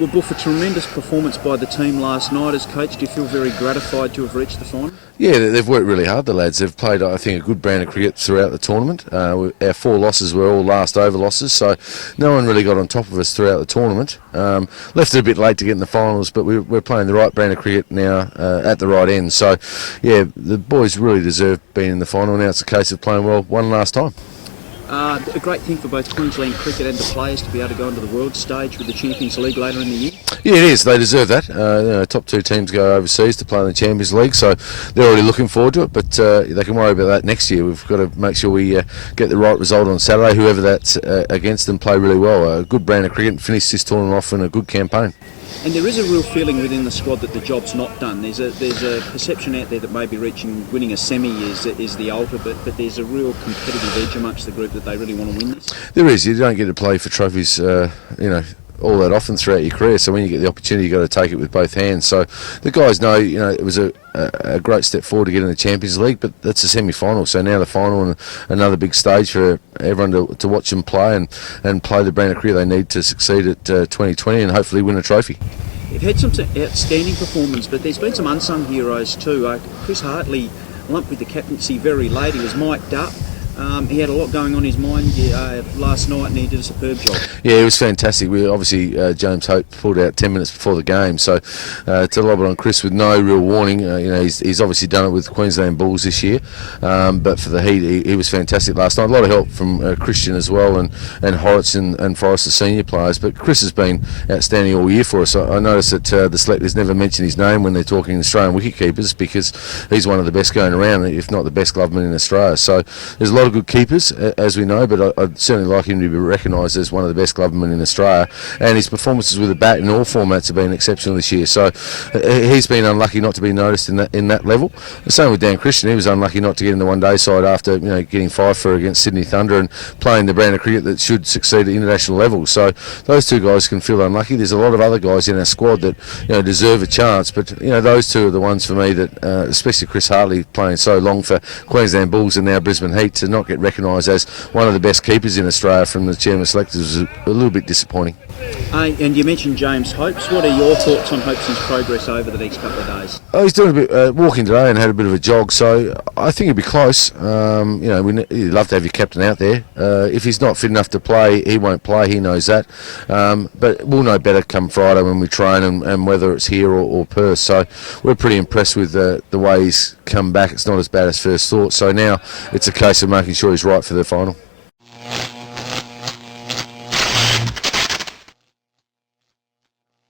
Well, Boof, a tremendous performance by the team last night. As coach, do you feel very gratified to have reached the final? Yeah, they've worked really hard, the lads. They've played, I think, a good brand of cricket throughout the tournament. Our 4 losses were all last over losses, so no one really got on top of us throughout the tournament. Left it a bit late to get in the finals, but we're playing the right brand of cricket now at the right end. So, yeah, the boys really deserve being in the final. Now it's a case of playing well one last time. A great thing for both Queensland cricket and the players to be able to go onto the world stage with the Champions League later in the year. Yeah, it is. They deserve that. Top 2 teams go overseas to play in the Champions League, so they're already looking forward to it. But they can worry about that next year. We've got to make sure we get the right result on Saturday. Whoever that's against them, play really well. A good brand of cricket and finish this tournament off in a good campaign. And there is a real feeling within the squad that the job's not done. There's a perception out there that maybe winning a semi is the ultimate, but there's a real competitive edge amongst the group that they really want to win this. There is. You don't get to play for trophies, all that often throughout your career. So when you get the opportunity, you've got to take it with both hands. So the guys know, it was a great step forward to get in the Champions League, but that's a semi-final. So now the final and another big stage for everyone to watch them play and play the brand of cricket they need to succeed at 2020 and hopefully win a trophy. You've had some outstanding performance, but there's been some unsung heroes too. Chris Hartley lumped with the captaincy very late. He was mic'd up. He had a lot going on his mind last night, and he did a superb job. Yeah, it was fantastic. James Hope pulled out 10 minutes before the game, so to lob it on Chris with no real warning. He's obviously done it with Queensland Bulls this year, but for the Heat, he was fantastic last night. A lot of help from Christian as well, and Horitz and Forrest, the senior players. But Chris has been outstanding all year for us. I noticed that the selectors never mention his name when they're talking Australian wicketkeepers, because he's one of the best going around, if not the best gloveman in Australia. So there's a lot of good keepers, as we know, but I'd certainly like him to be recognised as one of the best glovemen in Australia, and his performances with the bat in all formats have been exceptional this year. So he's been unlucky not to be noticed in that level. The same with Dan Christian. He was unlucky not to get in the one-day side after getting 5 for against Sydney Thunder and playing the brand of cricket that should succeed at international level. So those 2 guys can feel unlucky. There's a lot of other guys in our squad that deserve a chance, but those 2 are the ones for me that, especially Chris Hartley playing so long for Queensland Bulls and now Brisbane Heat, to not get recognised as one of the best keepers in Australia from the chairman selectors was a little bit disappointing. And you mentioned James Hopes. What are your thoughts on Hopes' progress over the next couple of days? Oh, he's doing a bit walking today and had a bit of a jog, so I think he'll be close. You'd love to have your captain out there. If he's not fit enough to play, he won't play. He knows that. But we'll know better come Friday when we train and whether it's here or Perth. So we're pretty impressed with the way he's come back. It's not as bad as first thought. So now it's a case of making sure he's right for the final.